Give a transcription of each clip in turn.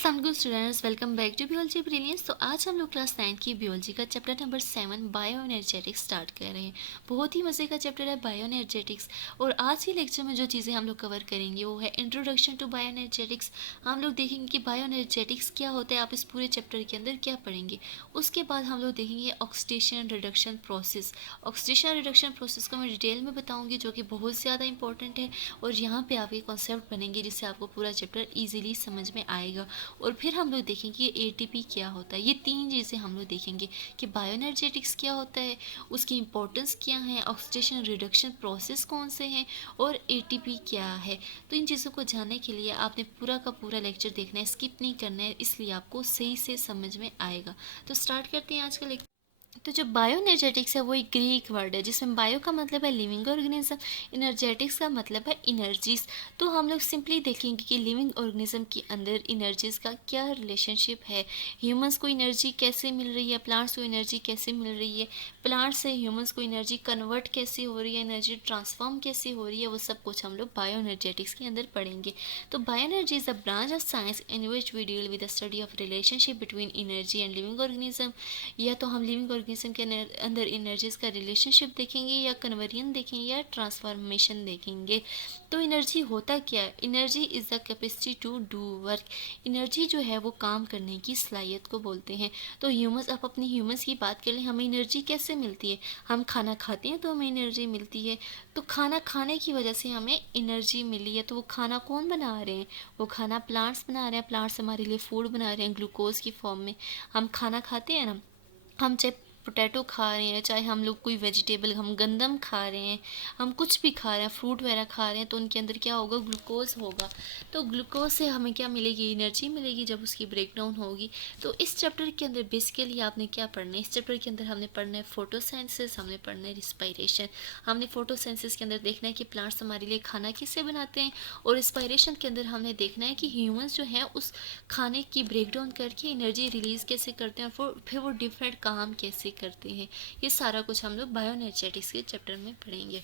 अस्सलाम वालेकुम students, welcome back to biology brilliance. तो आज हम लोग क्लास 9 की बियोलॉजी का chapter number 7 bio energetics start कर रहे हैं। बहुत ही मज़े का चैप्टर है बायो एनर्जेटिक्स। और आज के लेक्चर में जो चीज़ें हम लोग कवर करेंगे वो है इंट्रोडक्शन टू बायो एनर्जेटिक्स। हम लोग देखेंगे कि बायो एनर्जेटिक्स क्या होता है, आप इस पूरे चैप्टर के अंदर क्या पढ़ेंगे। उसके बाद हम लोग देखेंगे oxidation reduction process. Oxidation reduction process को मैं डिटेल में बताऊँगी, जो कि बहुत ज़्यादा इंपॉर्टेंट है और यहाँ पर आपके कॉन्सेप्ट बनेंगे जिससे आपको पूरा चैप्टर ईजिली समझ में आएगा। और फिर हम लोग देखेंगे एटीपी क्या होता है। ये तीन चीज़ें हम लोग देखेंगे कि बायो एनर्जेटिक्स क्या होता है, उसकी इंपॉर्टेंस क्या है, ऑक्सीडेशन रिडक्शन प्रोसेस कौन से हैं और एटीपी क्या है। तो इन चीज़ों को जानने के लिए आपने पूरा का पूरा लेक्चर देखना है, स्किप नहीं करना है, इसलिए आपको सही से समझ में आएगा। तो स्टार्ट करते हैं आज का लेक्चर। तो जो बायो एनर्जेटिक्स है वो एक ग्रीक वर्ड है जिसमें बायो का मतलब है लिविंग ऑर्गेनिज्म, एनर्जेटिक्स का मतलब है इनर्जीज। तो हम लोग सिंपली देखेंगे कि लिविंग ऑर्गेनिज्म के अंदर इनर्जीज का क्या रिलेशनशिप है, ह्यूमंस को एनर्जी कैसे मिल रही है, प्लांट्स को एनर्जी कैसे मिल रही है, प्लांट्स से ह्यूमंस को एनर्जी कन्वर्ट कैसे हो रही है, एनर्जी ट्रांसफॉर्म कैसे हो रही है, वो सब कुछ हम लोग बायो एनर्जेटिक्स के अंदर पढ़ेंगे। तो bio energy is a branch of science in which we deal with the study of relationship between energy and living organism. या तो हम लिविंग ऑर्गेनिज्म के अंदर एनर्जीज का रिलेशनशिप देखेंगे, या कन्वर्जन देखेंगे, या ट्रांसफॉर्मेशन देखेंगे। तो एनर्जी होता क्या है? Energy is the capacity to do work. Energy जो है वो काम करने की सलाहियत को बोलते हैं। तो ह्यूमंस, आप अपनी ह्यूमंस की बात कर लें, हमें एनर्जी कैसे मिलती है? हम खाना खाते हैं तो हमें एनर्जी मिलती है। तो खाना खाने की वजह से हमें एनर्जी मिली है। तो वो खाना कौन बना रहे हैं? वो खाना प्लांट्स बना रहे हैं। प्लांट्स हमारे लिए फूड बना रहे हैं ग्लूकोज की फॉर्म में। हम खाना खाते हैं ना, हम चाहे पोटैटो खा रहे हैं, चाहे हम लोग कोई वेजिटेबल, हम गंदम खा रहे हैं, हम कुछ भी खा रहे हैं, फ्रूट वगैरह खा रहे हैं, तो उनके अंदर क्या होगा? ग्लूकोज होगा। तो ग्लूकोज से हमें क्या मिलेगी? एनर्जी मिलेगी जब उसकी ब्रेकडाउन होगी। तो इस चैप्टर के अंदर बेसिकली आपने क्या पढ़ना है? इस चैप्टर के अंदर हमने पढ़ना है फोटोसिंथेसिस, हमने पढ़ना है रिस्पायरेशन। हमने फोटोसिंथेसिस के अंदर देखना है कि प्लांट्स हमारे लिए खाना कैसे बनाते हैं, और रिस्पायरेशन के अंदर हमने देखना है कि ह्यूमंस जो हैं उस खाने की ब्रेकडाउन करके एनर्जी रिलीज़ कैसे करते हैं, फिर वो डिफरेंट काम कैसे करते हैं। ये सारा कुछ हम लोग बायो एनर्जेटिक्स के चैप्टर में पढ़ेंगे।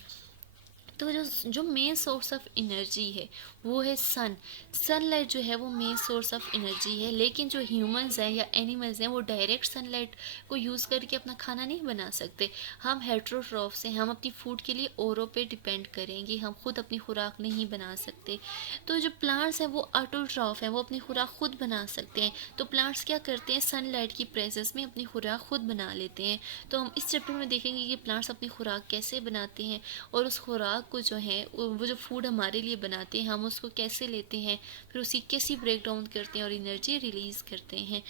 तो जो जो मेन सोर्स ऑफ एनर्जी है वो है सनलाइट जो है वो मेन सोर्स ऑफ एनर्जी है। लेकिन जो ह्यूमंस हैं या एनिमल्स हैं वो डायरेक्ट सनलाइट को यूज़ करके अपना खाना नहीं बना सकते। हम हेट्रोट्रॉफ्स हैं, हम अपनी फूड के लिए औरों पे डिपेंड करेंगे, हम खुद अपनी खुराक नहीं बना सकते। तो जो प्लांट्स हैं वो ऑटोट्रॉफ हैं, वो अपनी खुराक खुद बना सकते हैं। तो प्लांट्स क्या करते हैं? सनलाइट की प्रेजेंस में अपनी खुराक खुद बना लेते हैं। तो हम इस चैप्टर में देखेंगे कि प्लांट्स अपनी खुराक कैसे बनाते हैं, और उस खुराक को जो है वो जो फूड हमारे लिए बनाते हैं हम उसको कैसे लेते हैं, फिर उसी कैसी ब्रेक डाउन करते हैं और एनर्जी रिलीज़ करते हैं।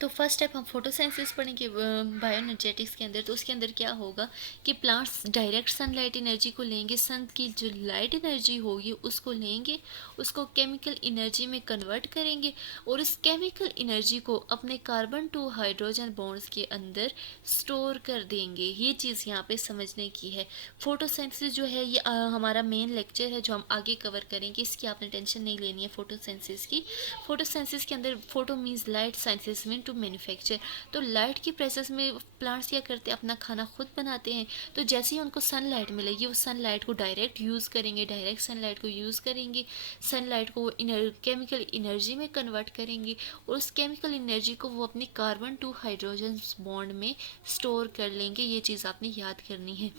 तो फर्स्ट स्टेप हम फोटोसिंथेसिस पढ़ेंगे बायो एनर्जेटिक्स के अंदर। तो उसके अंदर क्या होगा कि प्लांट्स डायरेक्ट सनलाइट एनर्जी को लेंगे, सन की जो लाइट एनर्जी होगी उसको लेंगे, उसको केमिकल एनर्जी में कन्वर्ट करेंगे, और इस केमिकल एनर्जी को अपने कार्बन टू हाइड्रोजन बॉन्ड्स के अंदर स्टोर कर देंगे। ये चीज़ यहाँ पे समझने की है। फोटोसिंथेसिस जो है ये हमारा मेन लेक्चर है जो हम आगे कवर करेंगे, इसकी आपने टेंशन नहीं लेनी है फोटोसिंथेसिस की। फोटोसिंथेसिस के अंदर photo means light, synthesis mean to manufacture. तो लाइट की प्रेजेंस में प्लांट्स क्या करते हैं? अपना खाना खुद बनाते हैं। तो जैसे ही उनको सनलाइट मिलेगी वो सनलाइट को डायरेक्ट यूज़ करेंगे, डायरेक्ट सनलाइट को यूज़ करेंगे, सनलाइट को केमिकल एनर्जी में कन्वर्ट करेंगे, और उस केमिकल एनर्जी को वो अपनी कार्बन टू हाइड्रोजन बॉन्ड में स्टोर कर लेंगे। ये चीज़ आपने याद करनी है।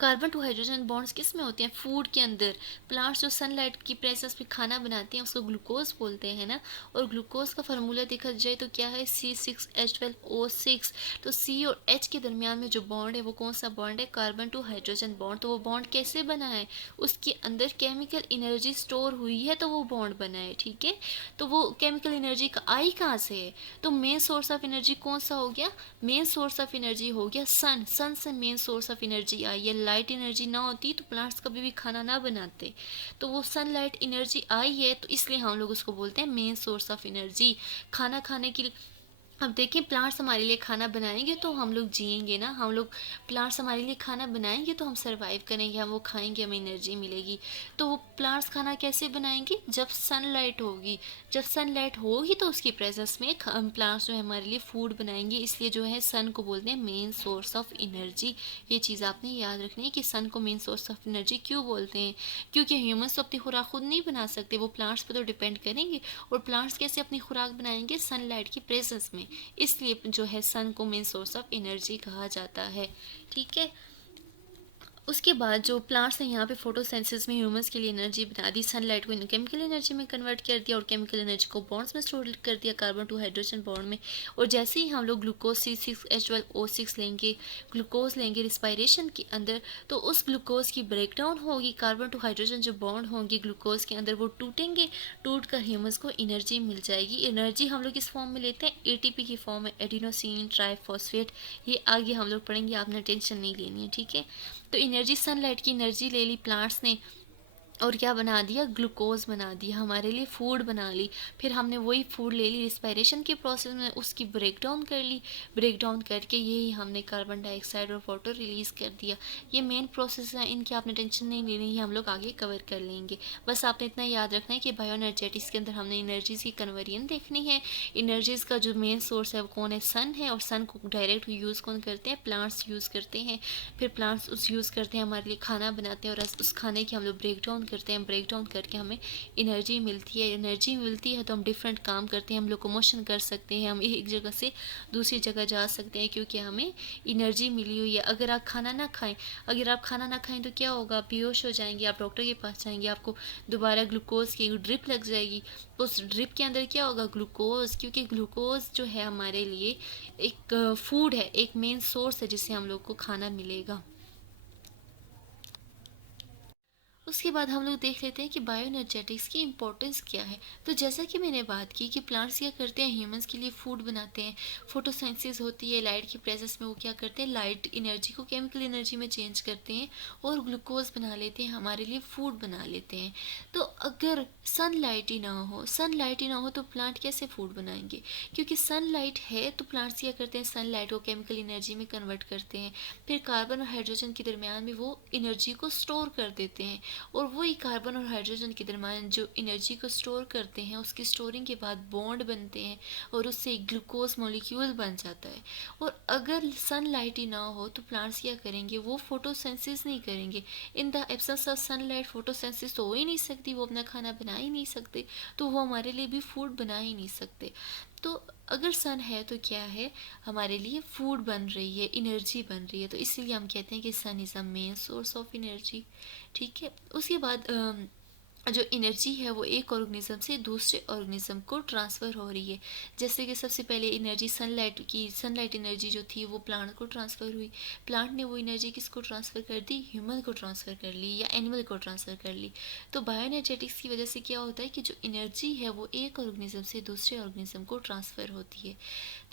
कार्बन टू हाइड्रोजन बॉन्ड्स किस में होते हैं? फूड के अंदर। प्लांट्स जो सनलाइट की प्रेजेंस में खाना बनाते हैं उसको ग्लूकोज बोलते हैं ना, और ग्लूकोज का फार्मूला देखा जाए तो क्या है? C6H12O6। तो C और H के दरमियान में जो बॉन्ड है वो कौन सा बॉन्ड है? Carbon to hydrogen bond. तो वो बॉन्ड कैसे बना है? उसके अंदर केमिकल एनर्जी स्टोर हुई है तो वो बॉन्ड बना है, ठीक है। तो वो केमिकल एनर्जी का आई कहाँ से है? तो मेन सोर्स ऑफ एनर्जी कौन सा हो गया? मेन सोर्स ऑफ एनर्जी हो गया सन से मेन सोर्स ऑफ एनर्जी आई है। लाइट एनर्जी ना होती तो प्लांट्स कभी भी खाना ना बनाते। तो वो सनलाइट एनर्जी आई है तो इसलिए हम लोग उसको बोलते हैं मेन सोर्स ऑफ एनर्जी। खाना खाने के लिए अब देखिए प्लांट्स हमारे लिए खाना बनाएँगे तो हम लोग जिएँगे ना, हम लोग प्लांट्स हमारे लिए खाना बनाएँगे तो हम सर्वाइव करेंगे, हम वो खाएँगे, हमें एनर्जी मिलेगी। तो वो प्लांट्स खाना कैसे बनाएँगे? जब सनलाइट होगी, जब सनलाइट होगी तो उसकी प्रेज़ेंस में प्लांट्स जो है हमारे लिए फूड बनाएँगे, इसलिए जो है सन को बोलते हैं मेन सोर्स ऑफ एनर्जी। ये चीज़ आपने याद रखनी है कि सन को मेन सोर्स ऑफ एनर्जी क्यों बोलते हैं? क्योंकि ह्यूमन्स तो अपनी खुराक खुद नहीं बना सकते, वो प्लांट्स पे तो डिपेंड करेंगे और प्लांट्स कैसे अपनी खुराक बनाएँगे? सनलाइट की प्रेज़ेंस में। इसलिए जो है सन को मेन सोर्स ऑफ एनर्जी कहा जाता है। ठीक है। उसके बाद जो प्लांट्स हैं यहाँ पे फोटोसिंथेसिस में ह्यूमंस के लिए एनर्जी बना दी, सनलाइट को केमिकल एनर्जी में कन्वर्ट कर दिया और केमिकल एनर्जी को बॉन्ड्स में स्टोर कर दिया कार्बन टू हाइड्रोजन बॉन्ड में। और जैसे ही हम लोग ग्लूकोज C6H12O6 लेंगे, ग्लूकोज लेंगे रिस्पायरेशन के अंदर, तो उस ग्लूकोज की ब्रेकडाउन होगी, कार्बन टू हाइड्रोजन जो बॉन्ड होंगे ग्लूकोज के अंदर वो टूटेंगे, टूट कर ह्यूमंस को एनर्जी मिल जाएगी। एनर्जी हम लोग किस फॉर्म में लेते हैं? ATP की फॉर्म में, एडिनोसिन ट्राइफॉस्फेट। ये आगे हम लोग पढ़ेंगे, आपने टेंशन नहीं लेनी है। ठीक है। तो एनर्जी सनलाइट की एनर्जी ले ली प्लांट्स ने और क्या बना दिया? ग्लूकोज बना दिया, हमारे लिए फूड बना ली। फिर हमने वही फूड ले ली, रिस्पायरेशन के प्रोसेस में उसकी ब्रेकडाउन कर ली, ब्रेकडाउन करके यही हमने कार्बन डाइऑक्साइड और वाटर रिलीज़ कर दिया। ये मेन प्रोसेस है, इनकी आपने टेंशन नहीं लेनी है, हम लोग आगे कवर कर लेंगे। बस आपने इतना याद रखना है कि बायो एनर्जेटिक्स के अंदर हमने एनर्जीज की कन्वर्जन देखनी है। एनर्जीज का जो मेन सोर्स है वो कौन है? सन है। और सन को डायरेक्ट यूज़ कौन करते हैं? प्लांट्स यूज़ करते हैं। फिर प्लांट्स उस यूज़ करते हैं, हमारे लिए खाना बनाते हैं और उस खाने की हम लोग ब्रेकडाउन करते हैं, ब्रेकडाउन करके हमें एनर्जी मिलती है। एनर्जी मिलती है तो हम डिफरेंट काम करते हैं, हम लोकोमोशन कर सकते हैं, हम एक जगह से दूसरी जगह जा सकते हैं क्योंकि हमें एनर्जी मिली हुई है। अगर आप खाना ना खाएं, अगर आप खाना ना खाएं तो क्या होगा? आप बेहोश हो जाएंगे, आप डॉक्टर के पास जाएंगे, आपको दोबारा ग्लूकोज की ड्रिप लग जाएगी। तो उस ड्रिप के अंदर क्या होगा? ग्लूकोज, क्योंकि ग्लूकोज जो है हमारे लिए एक फूड है, एक मेन सोर्स है जिससे हम लोग को खाना मिलेगा। उसके बाद हम लोग देख लेते हैं कि बायो एनर्जेटिक्स की इंपॉर्टेंस क्या है। तो जैसा कि मैंने बात की कि प्लांट्स क्या करते हैं? ह्यूमंस के लिए फूड बनाते हैं, फोटोसिंथेसिस होती है, लाइट की प्रेजेंस में वो क्या करते हैं? लाइट एनर्जी को केमिकल एनर्जी में चेंज करते हैं और ग्लूकोज बना लेते हैं, हमारे लिए फूड बना लेते हैं। तो अगर सनलाइट ही ना हो, सनलाइट ही ना हो तो प्लांट कैसे फूड बनाएंगे? क्योंकि सनलाइट है तो प्लांट्स क्या करते हैं? सनलाइट को केमिकल एनर्जी में कन्वर्ट करते हैं, फिर कार्बन और हाइड्रोजन के दरमियान में वो एनर्जी को स्टोर कर देते हैं और वही कार्बन और हाइड्रोजन के दरमियान जो एनर्जी को स्टोर करते हैं, उसकी स्टोरिंग के बाद बॉन्ड बनते हैं और उससे एक ग्लूकोज मॉलिक्यूल बन जाता है। और अगर सनलाइट ही ना हो तो प्लांट्स क्या करेंगे? वो फोटोसिंथेसिस नहीं करेंगे। In the absence of sunlight photosynthesis तो हो ही नहीं सकती, वो अपना खाना बना ही नहीं सकते, तो वो हमारे लिए भी फूड बना ही नहीं सकते। तो अगर सन है तो क्या है? हमारे लिए फूड बन रही है, एनर्जी बन रही है, तो इसीलिए हम कहते हैं कि sun is a main source of energy. ठीक है। उसके बाद जो एनर्जी है वो एक ऑर्गेनिज्म से दूसरे ऑर्गेनिज्म को ट्रांसफ़र हो रही है। जैसे कि सबसे पहले एनर्जी सनलाइट एनर्जी जो थी वो प्लांट को ट्रांसफ़र हुई, प्लांट ने वो एनर्जी किसको ट्रांसफ़र कर दी? ह्यूमन को ट्रांसफ़र कर ली या एनिमल को ट्रांसफ़र कर ली। तो बायोएनर्जेटिक्स की वजह से क्या होता है कि जो एनर्जी है वो एक ऑर्गेनिज्म से दूसरे ऑर्गेनिज्म को ट्रांसफ़र होती है।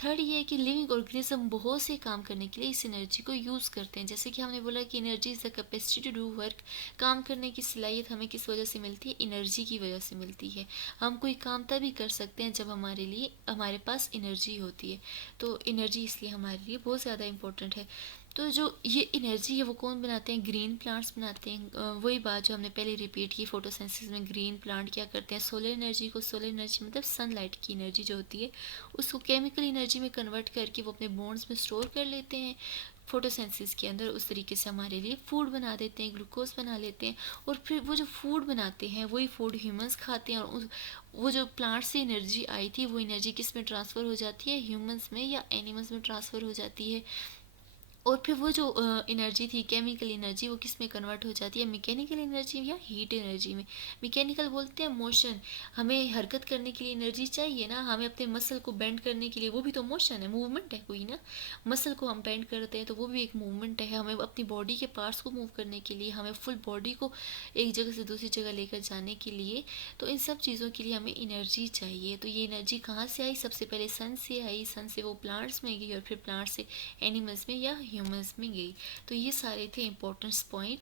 थर्ड ये है कि लिविंग ऑर्गेनिज्म बहुत से काम करने के लिए इस एनर्जी को यूज़ करते हैं। जैसे कि हमने बोला कि energy is the capacity to do work, काम करने की सलाहियत हमें किस वजह से मिलती है? एनर्जी की वजह से मिलती है। हम कोई काम तभी कर सकते हैं जब हमारे पास एनर्जी होती है। तो एनर्जी इसलिए हमारे लिए बहुत ज़्यादा इम्पोर्टेंट है। तो जो ये एनर्जी है वो कौन बनाते हैं? ग्रीन प्लांट्स बनाते हैं। वही बात जो हमने पहले रिपीट की, फोटोसिंथेसिस में ग्रीन प्लांट क्या करते हैं? सोलर एनर्जी मतलब सनलाइट की एनर्जी जो होती है उसको केमिकल एनर्जी में कन्वर्ट करके वो अपने बोन्स में स्टोर कर लेते हैं फोटोसिंथेसिस के अंदर। उस तरीके से हमारे लिए फूड बना देते हैं, ग्लूकोज बना लेते हैं और फिर वो जो फूड बनाते हैं वही फूड ह्यूमंस खाते हैं और वो जो प्लांट से एनर्जी आई थी वो एनर्जी किस में ट्रांसफ़र हो जाती है? ह्यूमंस में या एनिमल्स में ट्रांसफ़र हो जाती है। और फिर वो जो एनर्जी थी केमिकल एनर्जी वो किस में कन्वर्ट हो जाती है? मैकेनिकल एनर्जी या हीट एनर्जी में। मैकेनिकल बोलते हैं मोशन, हमें हरकत करने के लिए एनर्जी चाहिए ना, हमें अपने मसल को बेंड करने के लिए, वो भी तो मोशन है, मूवमेंट है कोई ना। मसल को हम बेंड करते हैं तो वो भी एक मूवमेंट है। हमें अपनी बॉडी के पार्ट्स को मूव करने के लिए, हमें फुल बॉडी को एक जगह से दूसरी जगह लेकर जाने के लिए, तो इन सब चीज़ों के लिए हमें एनर्जी चाहिए। तो ये एनर्जी कहाँ से आई? सबसे पहले सन से आई, सन से वो प्लांट्स में गई और फिर प्लांट्स से एनिमल्स में या ह्यूमंस में गई। तो ये सारे थे इम्पोर्टेंट पॉइंट।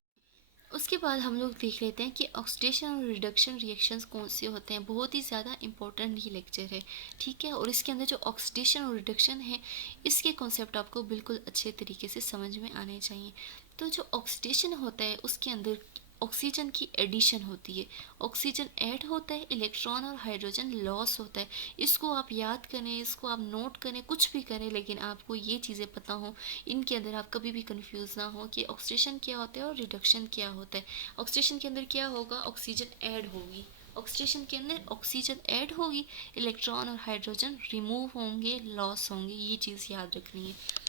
उसके बाद हम लोग देख लेते हैं कि ऑक्सीडेशन और रिडक्शन रिएक्शंस कौन से होते हैं। बहुत ही ज़्यादा इंपॉर्टेंट ये लेक्चर है, ठीक है। और इसके अंदर जो ऑक्सीडेशन और रिडक्शन है, इसके कॉन्सेप्ट आपको बिल्कुल अच्छे तरीके से समझ में आने चाहिए। तो जो ऑक्सीडेशन होता है उसके अंदर ऑक्सीजन की एडिशन होती है, ऑक्सीजन ऐड होता है, इलेक्ट्रॉन और हाइड्रोजन लॉस होता है। इसको आप याद करें, इसको आप नोट करें, कुछ भी करें, लेकिन आपको ये चीज़ें पता हो, इनके अंदर आप कभी भी कंफ्यूज ना हो कि ऑक्सीडेशन क्या होता है और रिडक्शन क्या होता है। ऑक्सीडेशन के अंदर क्या होगा, ऑक्सीजन ऐड होगी, ऑक्सीडेशन के अंदर ऑक्सीजन ऐड होगी, इलेक्ट्रॉन और हाइड्रोजन रिमूव होंगे, लॉस होंगे, ये चीज़ याद रखनी है।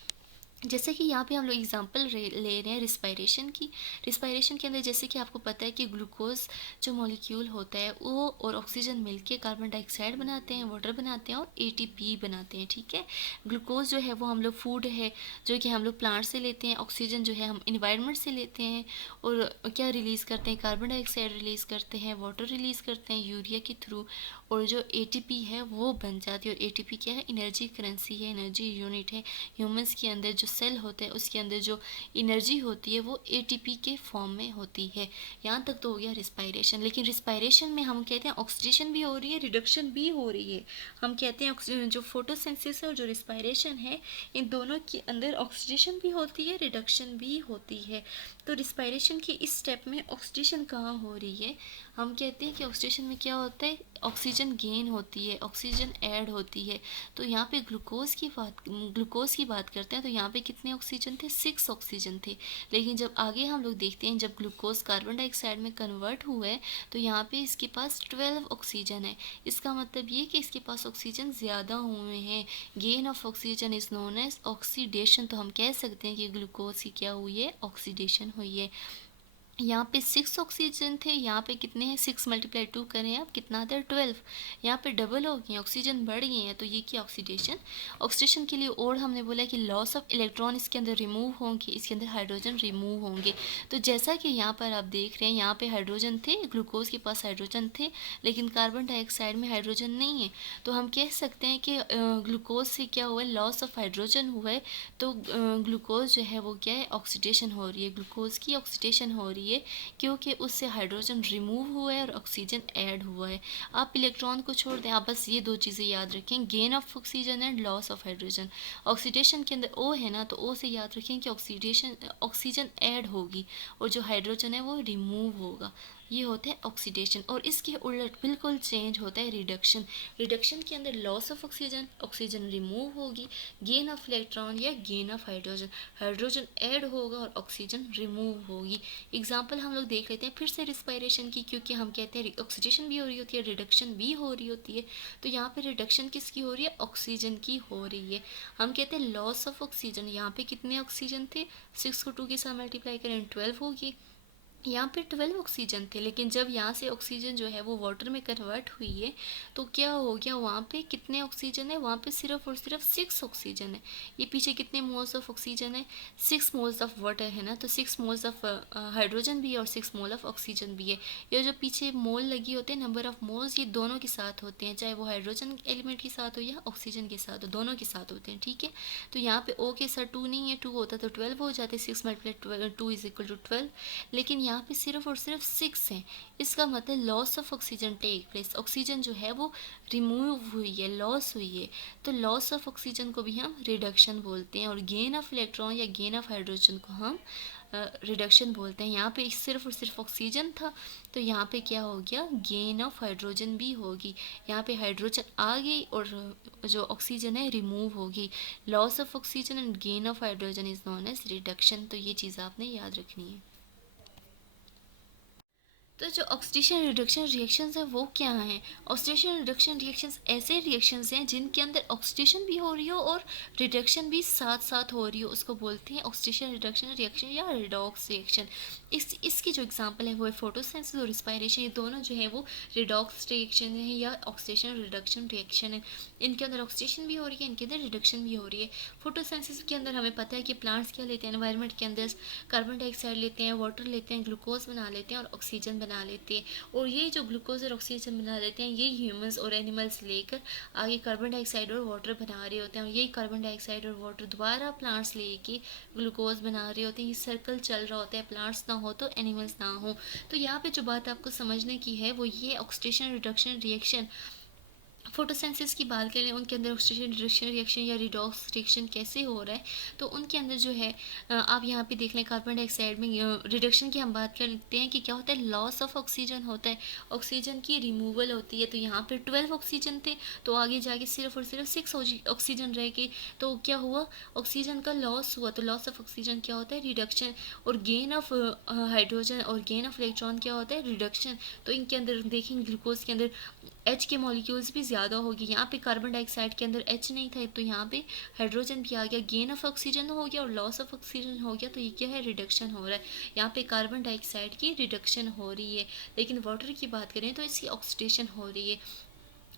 जैसे कि यहाँ पे हम लोग एग्जांपल ले रहे हैं रिस्पायरेशन की। रिस्पायरेशन के अंदर जैसे कि आपको पता है कि ग्लूकोज जो मॉलिक्यूल होता है वो और ऑक्सीजन मिलके कार्बन डाइऑक्साइड बनाते हैं, वाटर बनाते हैं और एटीपी बनाते हैं, ठीक है। ग्लूकोज जो है वो हम लोग फूड है जो कि हम लोग प्लांट से लेते हैं, ऑक्सीजन जो है हम इन्वायरमेंट से लेते हैं, और क्या रिलीज़ करते हैं, कार्बन डाइऑक्साइड रिलीज़ करते हैं, वाटर रिलीज़ करते हैं यूरिया के थ्रू, और जो एटीपी है वो बन जाती है। और एटीपी क्या है, एनर्जी करेंसी है, एनर्जी यूनिट है। ह्यूमंस के अंदर जो सेल होते हैं उसके अंदर जो एनर्जी होती है वो एटीपी के फॉर्म में होती है। यहाँ तक तो हो गया रिस्पायरेशन। लेकिन रिस्पायरेशन में हम कहते हैं ऑक्सीडेशन भी हो रही है, रिडक्शन भी हो रही है। हम कहते हैं जो फोटोसिंथेसिस है और जो रिस्पायरेशन है, इन दोनों के अंदर ऑक्सीडेशन भी होती है, रिडक्शन भी होती है। तो रिस्पायरेशन की इस स्टेप में ऑक्सीडेशन कहाँ हो रही है, हम कहते हैं कि ऑक्सीडेशन में क्या होता है, ऑक्सीजन गेन होती है, ऑक्सीजन ऐड होती है। तो यहाँ पे ग्लूकोज की बात करते हैं तो यहाँ पे कितने ऑक्सीजन थे, 6 ऑक्सीजन थे। लेकिन जब आगे हम लोग देखते हैं, जब ग्लूकोज कार्बन डाइऑक्साइड में कन्वर्ट हुआ है तो यहाँ पे इसके पास 12 ऑक्सीजन है। इसका मतलब ये कि इसके पास ऑक्सीजन ज़्यादा हुए हैं। Gain of oxygen is known as oxidation. तो हम कह सकते हैं कि ग्लूकोज की क्या हुई है, ऑक्सीडेशन हुई है। यहाँ पे 6 ऑक्सीजन थे, यहाँ पे कितने हैं, 6 मल्टीप्लाई 2 करें आप कितना आता है, 12। यहाँ पे डबल हो गए, ऑक्सीजन बढ़ गए हैं, तो ये क्या ऑक्सीडेशन। ऑक्सीडेशन के लिए और हमने बोला कि लॉस ऑफ इलेक्ट्रॉन इसके अंदर रिमूव होंगे, इसके अंदर हाइड्रोजन रिमूव होंगे। तो जैसा कि यहाँ पर आप देख रहे हैं, यहाँ पे हाइड्रोजन थे, ग्लूकोज के पास हाइड्रोजन थे, लेकिन कार्बन डाइऑक्साइड में हाइड्रोजन नहीं है। तो हम कह सकते हैं कि ग्लूकोज से क्या हुआ है, लॉस ऑफ हाइड्रोजन हुआ है। तो ग्लूकोज जो है वो क्या है, ऑक्सीडेशन हो रही है, ग्लूकोज की ऑक्सीडेशन हो रही है, क्योंकि उससे हाइड्रोजन रिमूव हुआ है और ऑक्सीजन ऐड हुआ है। आप इलेक्ट्रॉन को छोड़ दें, आप बस ये दो चीज़ें याद रखें, gain of oxygen and loss of hydrogen. Oxidation के अंदर ओ है ना, तो ओ से याद रखें कि ऑक्सीजन ऐड होगी और जो हाइड्रोजन है वो रिमूव होगा। ये होता है ऑक्सीडेशन। और इसके उलट बिल्कुल चेंज होता है रिडक्शन। रिडक्शन के अंदर loss of oxygen, oxygen remove होगी, गेन ऑफ इलेक्ट्रॉन या gain of hydrogen, hydrogen add होगा और ऑक्सीजन रिमूव होगी। एग्जाम्पल हम लोग देख लेते हैं फिर से रिस्पायरेशन की, क्योंकि हम कहते हैं ऑक्सीडेशन भी हो रही होती है, रिडक्शन भी हो रही होती है। तो यहाँ पे रिडक्शन किसकी हो रही है, ऑक्सीजन की हो रही है। हम कहते हैं लॉस ऑफ ऑक्सीजन, यहाँ पे कितने ऑक्सीजन थे, 6 को 2 के साथ मल्टीप्लाई करें 12 होगी। यहाँ पे 12 ऑक्सीजन थे, लेकिन जब यहाँ से ऑक्सीजन जो है वो वाटर में कन्वर्ट हुई है तो क्या हो गया, वहाँ पे कितने ऑक्सीजन है, वहाँ पे सिर्फ और सिर्फ 6 ऑक्सीजन है। ये पीछे कितने मोल्स ऑफ ऑक्सीजन है, 6 मोल्स ऑफ वाटर है ना, तो 6 मोल्स ऑफ हाइड्रोजन भी है और 6 मोल ऑफ ऑक्सीजन भी है। ये जो पीछे मोल लगी होते हैं, नंबर ऑफ मोल्स, ये दोनों के साथ होते हैं, चाहे वो हाइड्रोजन एलिमेंट के साथ हो या ऑक्सीजन के साथ हो, दोनों के साथ होते हैं, ठीक है। तो यहाँ पे ओ के साथ 2 नहीं है, 2 होता तो 12 हो जाते, 6 मल्टीप्लाई 2 इज इक्वल टू 12। लेकिन यहाँ पे सिर्फ और सिर्फ 6 हैं। इसका मतलब loss of oxygen take place, oxygen जो है वो रिमूव हुई है, लॉस हुई है। तो लॉस ऑफ ऑक्सीजन को भी हम रिडक्शन बोलते हैं, और गेन ऑफ इलेक्ट्रॉन या गेन ऑफ हाइड्रोजन को हम रिडक्शन बोलते हैं। यहाँ पे सिर्फ और सिर्फ ऑक्सीजन था, तो यहाँ पे क्या हो गया, गेन ऑफ हाइड्रोजन भी होगी। यहाँ पे हाइड्रोजन आ गई और जो ऑक्सीजन है रिमूव होगी। Loss of oxygen and gain of hydrogen is known as reduction. तो ये चीज़ आपने याद रखनी है। तो जो ऑक्सीडेशन रिडक्शन रिएक्शंस हैं वो क्या हैं, ऑक्सीडेशन रिडक्शन रिएक्शंस ऐसे रिएक्शंस हैं जिनके अंदर ऑक्सीडेशन भी हो रही हो और रिडक्शन भी साथ साथ हो रही हो, उसको बोलते हैं ऑक्सीडेशन रिडक्शन रिएक्शन या रिडॉक्स रिएक्शन। इसकी जो एग्जांपल है वो है फोटोसिंथेसिस और रिस्पायरेशन। ये दोनों जो है वो रिडॉक्स रिएक्शन है या ऑक्सीडेशन रिडक्शन रिएक्शन है। इनके अंदर ऑक्सीडेशन भी हो रही है, इनके अंदर रिडक्शन भी हो रही है। फोटोसिंथेसिस के अंदर हमें पता है कि प्लांट्स क्या लेते हैं, एनवायरनमेंट के अंदर कार्बन डाइऑक्साइड लेते हैं, वाटर लेते हैं, ग्लूकोज बना लेते हैं और ऑक्सीजन बना लेते हैं, और ये जो ग्लूकोज और ऑक्सीजन बना लेते हैं, ये ह्यूमंस और एनिमल्स लेकर आगे कार्बन डाइऑक्साइड और वाटर बना रहे होते हैं, और यही कार्बन डाइऑक्साइड और वाटर दोबारा प्लांट्स लेके ग्लूकोज बना रहे होते हैं। ये सर्कल चल रहा होता है, प्लांट्स ना हो तो एनिमल्स ना हो। तो यहाँ पे जो बात आपको समझने की है वो ये ऑक्सीडेशन रिडक्शन रिएक्शन, फोटोसेंसिस की बात करें, उनके अंदर ऑक्सीडेशन रिडक्शन रिएक्शन या रिडॉक्स रिएक्शन कैसे हो रहा है, तो उनके अंदर जो है आप यहाँ पे देख लें, कार्बन डाइऑक्साइड में रिडक्शन की हम बात करते हैं कि क्या होता है, लॉस ऑफ ऑक्सीजन होता है, ऑक्सीजन की रिमूवल होती है। तो यहाँ पे 12 ऑक्सीजन थे, तो आगे जाके सिर्फ और सिर्फ 6 ऑक्सीजन रह गए, तो क्या हुआ, ऑक्सीजन का लॉस हुआ। तो लॉस ऑफ ऑक्सीजन क्या होता है, रिडक्शन, और गेन ऑफ हाइड्रोजन और गेन ऑफ इलेक्ट्रॉन क्या होता है, रिडक्शन। तो इनके अंदर देखेंगे ग्लूकोज के अंदर एच के मॉलिक्यूल्स भी ज़्यादा होगी, यहाँ पे कार्बन डाइऑक्साइड के अंदर एच नहीं था, तो यहाँ पे हाइड्रोजन भी आ गया, गेन ऑफ ऑक्सीजन हो गया और लॉस ऑफ ऑक्सीजन हो गया। तो ये क्या है, रिडक्शन हो रहा है, यहाँ पे कार्बन डाइऑक्साइड की रिडक्शन हो रही है। लेकिन वाटर की बात करें तो इसकी ऑक्सीडेशन हो रही है।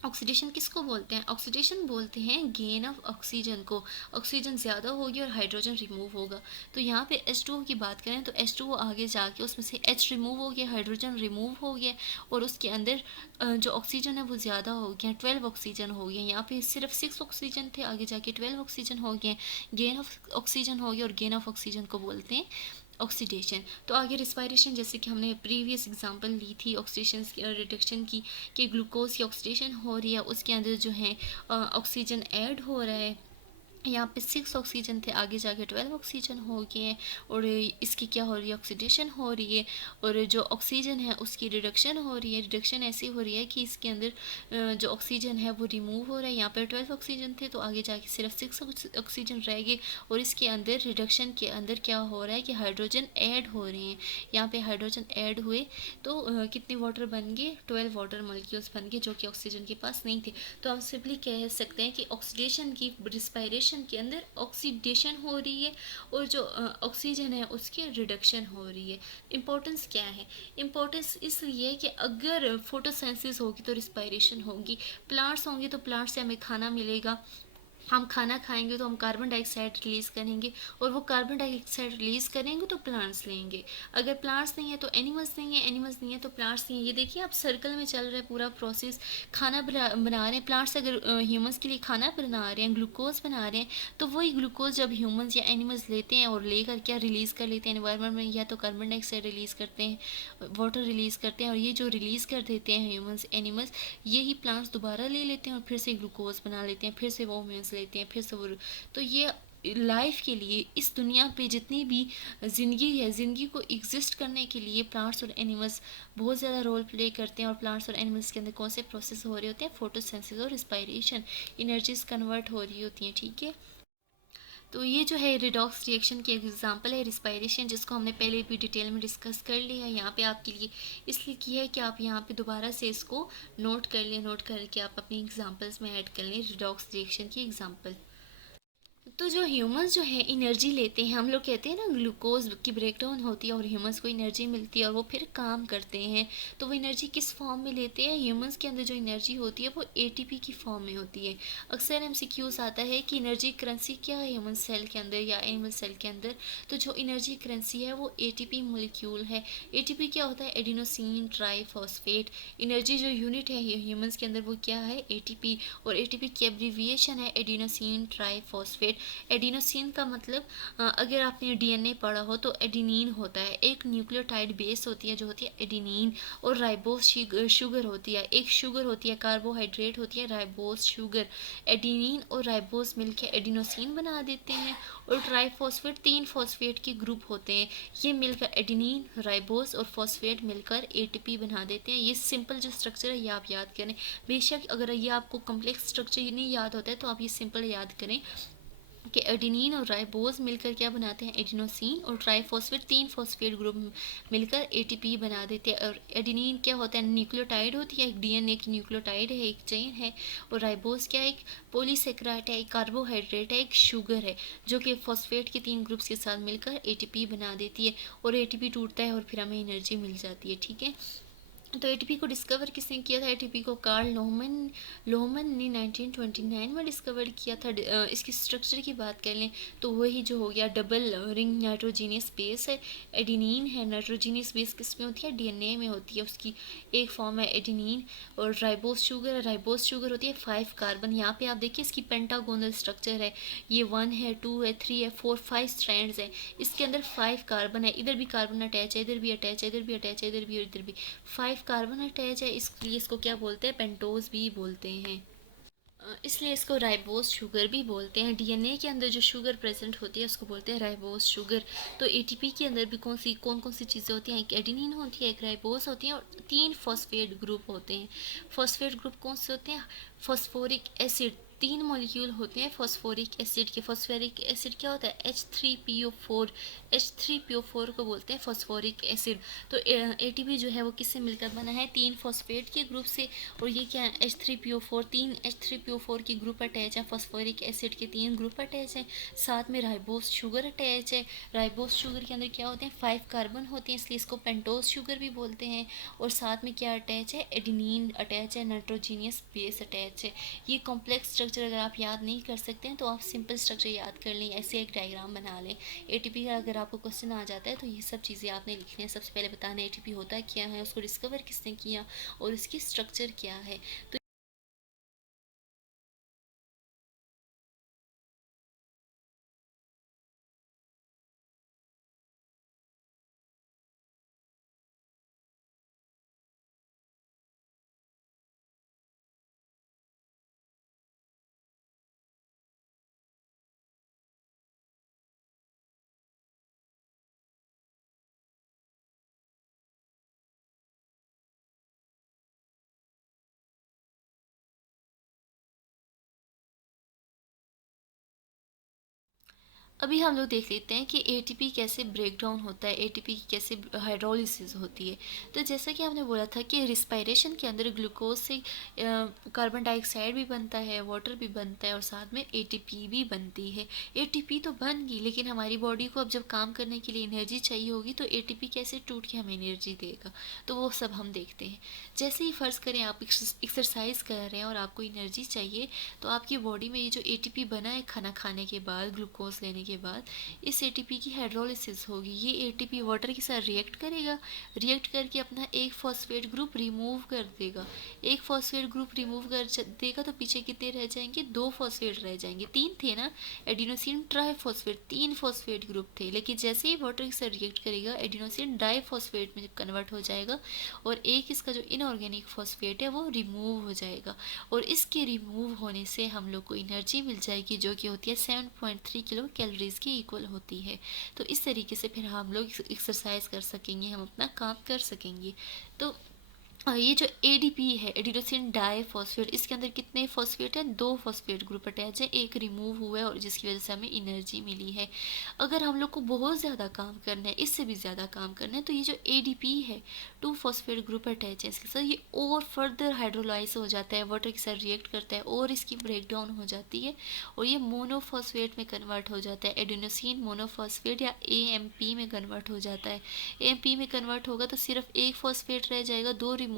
ऑक्सीडेशन किसको बोलते हैं, ऑक्सीडेशन बोलते हैं गेन ऑफ ऑक्सीजन को, ऑक्सीजन ज़्यादा होगी और हाइड्रोजन रिमूव होगा। तो यहाँ पे H2O की बात करें तो H2O आगे जाके उसमें से H रिमूव हो गया, हाइड्रोजन रिमूव हो गया, और उसके अंदर जो ऑक्सीजन है वो ज़्यादा हो गया, 12 ऑक्सीजन हो गया। यहाँ पे सिर्फ 6 ऑक्सीजन थे, आगे जाके 12 ऑक्सीजन हो गए, गेन ऑफ ऑक्सीजन हो गया, और गेन ऑफ ऑक्सीजन को बोलते हैं ऑक्सीडेशन। तो आगे रिस्पायरेशन, जैसे कि हमने प्रीवियस एग्जांपल ली थी ऑक्सीडेशन रिडक्शन की, कि ग्लूकोज की ऑक्सीडेशन हो रही है, उसके अंदर जो है ऑक्सीजन ऐड हो रहा है, यहाँ पे 6 ऑक्सीजन थे, आगे जाके 12 ऑक्सीजन हो गए हैं, और इसकी क्या हो रही है, ऑक्सीडेशन हो रही है, और जो ऑक्सीजन है उसकी रिडक्शन हो रही है। रिडक्शन ऐसी हो रही है कि इसके अंदर जो ऑक्सीजन है वो रिमूव हो रहा है, यहाँ पर 12 ऑक्सीजन थे, तो आगे जाके सिर्फ 6 ऑक्सीजन रह गए, और इसके अंदर रिडक्शन के अंदर क्या हो रहा है कि हाइड्रोजन ऐड हो रहे हैं। यहाँ पे हाइड्रोजन ऐड हुए तो कितने वाटर बन गए, 12 वाटर मॉलिक्यूल्स बन गए, जो कि ऑक्सीजन के पास नहीं थे। तो हम सिंपली कह सकते हैं कि ऑक्सीडेशन की रिस्पायरेशन के अंदर ऑक्सीडेशन हो रही है, और जो ऑक्सीजन है उसकी रिडक्शन हो रही है। इम्पोर्टेंस क्या है, इम्पोर्टेंस इसलिए कि अगर फोटोसिंथेसिस होगी तो रिस्पायरेशन होगी, प्लांट्स होंगे तो प्लांट से हमें खाना मिलेगा, हम खाना खाएंगे तो हम कार्बन डाइऑक्साइड रिलीज़ करेंगे, और वो कार्बन डाइऑक्साइड रिलीज़ करेंगे तो प्लांट्स लेंगे। अगर प्लांट्स नहीं है तो एनिमल्स नहीं है, एनिमल्स नहीं है तो प्लांट्स नहीं है। ये देखिए आप सर्कल में चल रहा है पूरा प्रोसेस, खाना बना रहे हैं प्लांट्स, अगर ह्यूमंस के लिए खाना बना रहे हैं, ग्लूकोज बना रहे हैं, तो वही ग्लूकोज जब ह्यूमंस या एनिमल्स लेते हैं और लेकर क्या रिलीज़ कर लेते हैं एनवायरनमेंट में, या तो कार्बन डाइऑक्साइड रिलीज़ करते हैं, वाटर रिलीज़ करते हैं, और ये जो रिलीज़ कर देते हैं ह्यूमंस एनिमल्स, यही प्लांट्स दोबारा ले लेते हैं और फिर से ग्लूकोज बना लेते हैं, फिर से वो ह्यूमंस लेते हैं, फिर से वो। तो ये लाइफ के लिए इस दुनिया पे जितनी भी ज़िंदगी है, ज़िंदगी को एग्जिस्ट करने के लिए प्लांट्स और एनिमल्स बहुत ज़्यादा रोल प्ले करते हैं। और प्लांट्स और एनिमल्स के अंदर कौन से प्रोसेस हो रहे होते हैं, फोटोसिंथेसिस और रिस्पायरेशन, एनर्जीज कन्वर्ट हो रही होती हैं, ठीक है। तो ये जो है रिडॉक्स रिएक्शन की एग्जांपल है रिस्पायरेशन, जिसको हमने पहले भी डिटेल में डिस्कस कर लिया है। यहाँ पे आपके लिए इसलिए किया है कि आप यहाँ पे दोबारा से इसको नोट कर लें, नोट करके आप अपनी एग्जांपल्स में ऐड कर लें रिडॉक्स रिएक्शन की एग्जांपल। तो जो ह्यूमंस जो है एनर्जी लेते हैं, हम लोग कहते हैं ना ग्लूकोज की ब्रेकडाउन होती है और ह्यूमंस को एनर्जी मिलती है और वो फिर काम करते हैं। तो वो एनर्जी किस फॉर्म में लेते हैं, ह्यूमंस के अंदर जो एनर्जी होती है वो एटीपी की फॉर्म में होती है। अक्सर एमसीक्यूज आता है कि एनर्जी करेंसी क्या है ह्यूमन सेल के अंदर या एनिमल सेल के अंदर, तो जो एनर्जी करेंसी है वो एटीपी मोलिक्यूल है। एटीपी क्या होता है, एडिनोसिन ट्राईफॉस्फेट। एनर्जी जो यूनिट है ह्यूमंस के अंदर वो क्या है, एटीपी, और एटीपी की एब्रीविएशन है एडिनोसिन ट्राईफॉस्फेट। एडिनोसिन का मतलब अगर आपने डीएनए पढ़ा हो तो एडिनिन होता है, एक न्यूक्लियोटाइड बेस होती है जो होती है एडिनिन, और राइबोस शुगर होती है, एक शुगर होती है कार्बोहाइड्रेट होती है राइबोस शुगर। एडिनिन और राइबोस मिलकर एडिनोसिन बना देते हैं, और ट्राईफॉस्फेट 3 फॉस्फेट के ग्रुप होते हैं, ये मिलकर एडिनिन राइबोस और फॉस्फेट मिलकर एटीपी बना देते हैं। ये सिंपल जो स्ट्रक्चर है ये आप याद करें, बेशक अगर ये आपको कम्प्लेक्स स्ट्रक्चर नहीं याद होता है तो आप ये सिंपल याद करें कि एडिनिन और राइबोस मिलकर क्या बनाते हैं, एडिनोसिन, और ट्राईफॉस्फेट 3 फॉस्फेट ग्रुप मिलकर एटीपी बना देते हैं। और एडिनिन क्या होता है, न्यूक्लियोटाइड होती है, एक डीएनए की न्यूक्लियोटाइड है, एक चेन है, और राइबोस क्या है, एक पॉलीसेकेराइड है, एक कार्बोहाइड्रेट है, एक शुगर है, जो कि फॉस्फेट के 3 ग्रुप्स के साथ मिलकर एटीपी बना देती है, और एटीपी टूटता है और फिर हमें एनर्जी मिल जाती है, ठीक है। तो एटीपी को डिस्कवर किसने किया था? एटीपी को कार्ल लोहमन ने 1929 में डिस्कवर किया था। इसकी स्ट्रक्चर की बात कर लें तो वही जो हो गया डबल रिंग नाइट्रोजीनियस बेस है, एडिनिन है। नाइट्रोजीनियस बेस किस में होती है? डीएनए में होती है। उसकी एक फॉर्म है एडिनिन। और राइबोस शुगर होती है 5 कार्बन। यहाँ पे आप देखिए इसकी पेंटागोनल स्ट्रक्चर है। ये 1 है, 2 है, 3 है, 4, 5 स्ट्रैंड्स है। इसके अंदर 5 कार्बन है। इधर भी कार्बन अटैच है, इधर भी अटैच है, इधर भी अटैच है, इधर भी और इधर भी 5 कार्बन अटैच है। इसलिए इसको क्या बोलते हैं? पेंटोज भी बोलते हैं। इसलिए इसको राइबोस शुगर भी बोलते हैं। डीएनए के अंदर जो शुगर प्रेजेंट होती है उसको बोलते हैं राइबोस शुगर। तो एटीपी के अंदर भी कौन कौन सी चीज़ें होती हैं? एक एडिनिन होती है, एक राइबोस होती है और 3 फॉस्फेट ग्रुप होते हैं। फॉस्फेट ग्रुप कौन से होते हैं? Phosphoric acid. 3 मॉलिक्यूल होते हैं फॉस्फोरिक एसिड के। फॉस्फोरिक एसिड क्या होता है? H3PO4। H3PO4 को बोलते हैं फॉस्फोरिक एसिड। तो एटीपी जो है वो किससे मिलकर बना है? 3 फॉस्फेट के ग्रुप से। और ये क्या है? H3PO4। 3 H3PO4 की ग्रुप अटैच है। फॉस्फोरिक एसिड के 3 ग्रुप अटैच हैं। साथ में राइबोस शुगर अटैच है। राइबोस शुगर के अंदर क्या होते हैं? 5 कार्बन होते हैं, इसलिए इसको पेंटोज शुगर भी बोलते हैं। और साथ में क्या अटैच है? एडिनिन अटैच है, नाइट्रोजीनियस बेस अटैच है। ये कॉम्प्लेक्स स्ट्रक्चर अगर आप याद नहीं कर सकते हैं तो आप सिंपल स्ट्रक्चर याद कर लें, ऐसे एक डायग्राम बना लें। एटीपी का अगर आपको क्वेश्चन आ जाता है तो ये सब चीज़ें आपने लिखनी है। सबसे पहले बताना है एटीपी होता क्या है, उसको डिस्कवर किसने किया और इसकी स्ट्रक्चर क्या है। तो अभी हम लोग देख लेते हैं कि एटीपी कैसे ब्रेक डाउन होता है, एटीपी की कैसे हाइड्रोलिसिस होती है। तो जैसा कि हमने बोला था कि रिस्पायरेशन के अंदर ग्लूकोज से कार्बन डाइऑक्साइड भी बनता है, वाटर भी बनता है और साथ में एटीपी भी बनती है। एटीपी तो बन गई, लेकिन हमारी बॉडी को अब जब काम करने के लिए एनर्जी चाहिए होगी तो एटीपी कैसे टूट के हमें एनर्जी देगा, तो वो सब हम देखते हैं। जैसे ही फ़र्ज़ करें आप एक्सरसाइज कर रहे हैं और आपको एनर्जी चाहिए, तो आपकी बॉडी में ये जो एटीपी बना है खाना खाने के बाद, ग्लूकोज लेने के बाद, इस एटीपी की हाइड्रोलिसिस होगी। ये एटीपी वाटर के साथ रिएक्ट करेगा, रिएक्ट करके अपना एक फॉस्फेट ग्रुप रिमूव कर देगा। एक फॉस्फेट ग्रुप रिमूव कर देगा तो पीछे कितने रह जाएंगे? 2 फॉस्फेट रह जाएंगे। 3 थे ना, एडिनोसिन ट्राइफॉस्फेट, 3 फॉस्फेट ग्रुप थे। लेकिन जैसे ही वाटर के साथ रिएक्ट करेगा एडिनोसिन डाइफॉस्फेट में कन्वर्ट हो जाएगा और एक इसका जो इनऑर्गेनिक फॉस्फेट है वो रिमूव हो जाएगा। और इसके रिमूव होने से हम लोग को एनर्जी मिल जाएगी जो कि होती है 7.3 किलो कैलोरीज के इक्वल होती है। तो इस तरीके से फिर हम लोग एक्सरसाइज कर सकेंगे, हम अपना काम कर सकेंगे। तो ये जो एडीपी है, एडिनोसिन डाइफॉस्फेट, इसके अंदर कितने फॉस्फेट हैं? 2 फॉस्फेट ग्रुप अटैच है, एक रिमूव हुआ है और जिसकी वजह से हमें एनर्जी मिली है। अगर हम लोग को बहुत ज़्यादा काम करना है, इससे भी ज़्यादा काम करना है, तो ये जो एडीपी है, 2 फॉस्फेट ग्रुप अटैच है इसके साथ, ये और फर्दर हाइड्रोलाइज हो जाता है, वाटर के साथ रिएक्ट करता है और इसकी ब्रेक डाउन हो जाती है और ये मोनोफॉस्फेट में कन्वर्ट हो जाता है। एडिनोसिन मोनोफॉस्फेट या एएमपी में कन्वर्ट हो जाता है। एएमपी में कन्वर्ट होगा तो सिर्फ एक फॉस्फेट रह जाएगा, 2 रिमूव,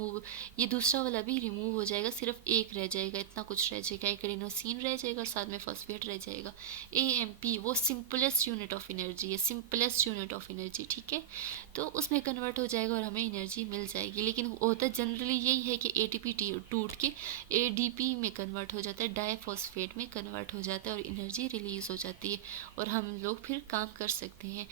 ये दूसरा वाला भी रिमूव हो जाएगा, सिर्फ एक रह जाएगा, इतना कुछ रह जाएगा, एक एडिनोसिन रह जाएगा और साथ में फॉस्फेट रह जाएगा। एएमपी वो सिंपलेस्ट यूनिट ऑफ एनर्जी है, सिंपलेस्ट यूनिट ऑफ एनर्जी, ठीक है। तो उसमें कन्वर्ट हो जाएगा और हमें एनर्जी मिल जाएगी। लेकिन होता जनरली यही है कि एटीपी टूट के एडीपी में कन्वर्ट हो जाता है, डाइफॉस्फेट में कन्वर्ट हो जाता है और एनर्जी रिलीज हो जाती है और हम लोग फिर काम कर सकते हैं।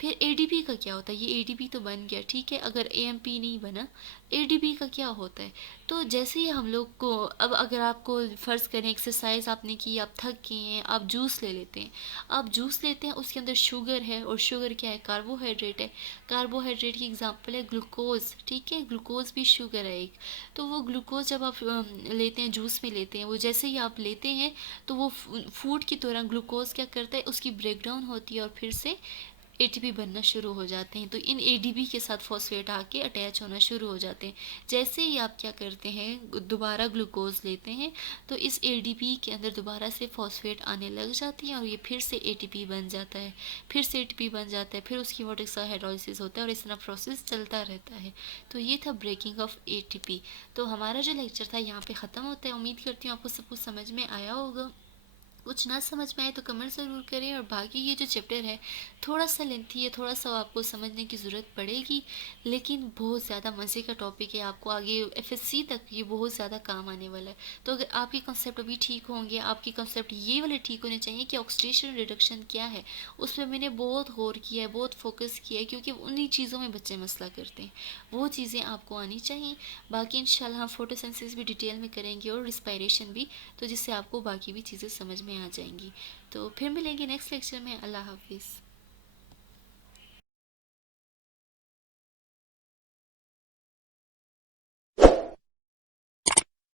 फिर एडीपी का क्या होता है? ये एडीपी तो बन गया, ठीक है, अगर एएमपी नहीं बना, एडीपी का क्या होता है? तो जैसे ही हम लोग को, अब अगर आपको फ़र्ज़ करें एक्सरसाइज आपने की, आप थक गए हैं, आप जूस ले लेते हैं। आप जूस लेते हैं, उसके अंदर शुगर है और शुगर क्या है? कार्बोहाइड्रेट है। कार्बोहाइड्रेट की एग्जांपल है ग्लूकोज, ठीक है, ग्लूकोज भी शुगर है एक। तो वो ग्लूकोज जब आप लेते हैं, जूस में लेते हैं, वो जैसे ही आप लेते हैं तो वो फूड की तरह ग्लूकोज क्या करता है? उसकी ब्रेक डाउन होती है और फिर से एटीपी बनना शुरू हो जाते हैं। तो इन एडीपी के साथ फॉस्फेट आके अटैच होना शुरू हो जाते हैं। जैसे ही आप क्या करते हैं, दोबारा ग्लूकोज लेते हैं, तो इस एडीपी के अंदर दोबारा से फॉस्फेट आने लग जाती है और ये फिर से एटीपी बन जाता है, फिर से एटीपी बन जाता है, फिर उसकी वोटिक हाइड्रोलिसिस होता है और इस तरह प्रोसेस चलता रहता है। तो ये था ब्रेकिंग ऑफ एटीपी। तो हमारा जो लेक्चर था यहाँ पे ख़त्म होता है। उम्मीद करती हूँ आपको सब कुछ समझ में आया होगा। कुछ ना समझ में आए तो कमेंट ज़रूर करें। और बाकी ये जो चैप्टर है थोड़ा सा लेंथी है, थोड़ा सा आपको समझने की ज़रूरत पड़ेगी, लेकिन बहुत ज़्यादा मज़े का टॉपिक है। आपको आगे एफएससी तक ये बहुत ज़्यादा काम आने वाला है। तो अगर आपके कॉन्सेप्ट अभी ठीक होंगे, आपके कॉन्सेप्ट ये वाले ठीक होने चाहिए कि ऑक्सीडेशन रिडक्शन क्या है, उस पर मैंने बहुत गौर किया है, बहुत फोकस किया है, क्योंकि उन्हीं चीज़ों में बच्चे मसला करते हैं। वो चीज़ें आपको आनी चाहिए। बाकी इंशाल्लाह हम फोटोसिंथेसिस भी डिटेल में करेंगे और रिस्पायरेशन भी, तो जिससे आपको बाकी भी चीज़ें समझ में आ जाएंगी। तो फिर मिलेंगे नेक्स्ट लेक्चर में। अल्लाह हाफिज़।